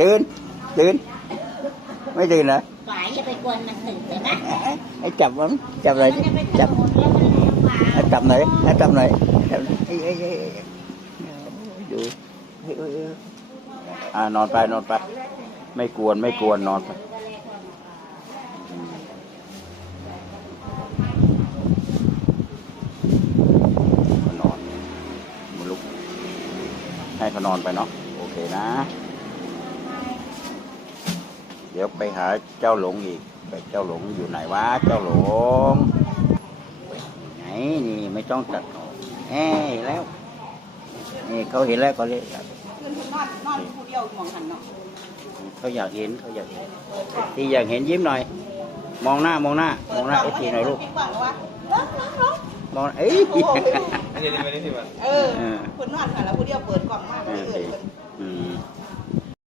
ตื่นตื่นไม่ตื่นเหรอฝ่ายอย่าไปกวนมันถึงเลยนะไอ้จับมันจับหน่อยมันดิจะไปจับหมดแล้วมันจะมาเอาจับหน่อยเอาจับหน่อยจับหน่อยเอ้ยเอ้ยเอ้ยเอ้ยดูเอ้ยเอ้ยเอ้ยอ่านอนไปนอนไป ไม่กวนไม่กวนนอนไปอืมก็นอนมันลุกให้เขานอนไปเนาะโอเคนะเดี๋ยวไปหาเจ้าหลงอีก ไปเจ้าหลงอยู่ไหนวะเจ้าหลงไหนนี่ไม่ต้องตัดออกแหมเห็นแล้วนี่เขาเห็นแล้วเขาเรียกคืนคุณนอนนอนผู้เดียวมองเขาอยากเห็นเขาอยากเห็นที่อยากเห็นยิ้มหน่อย มองหน้ามองหน้ามองหน้าเอทีหน่อยลูกมองเอ้ยโอ้โหอันนี้ไม่ได้ที่ว่าเออคุณนอนหันแล้วผู้เดียวเปิดกล่องมากเลย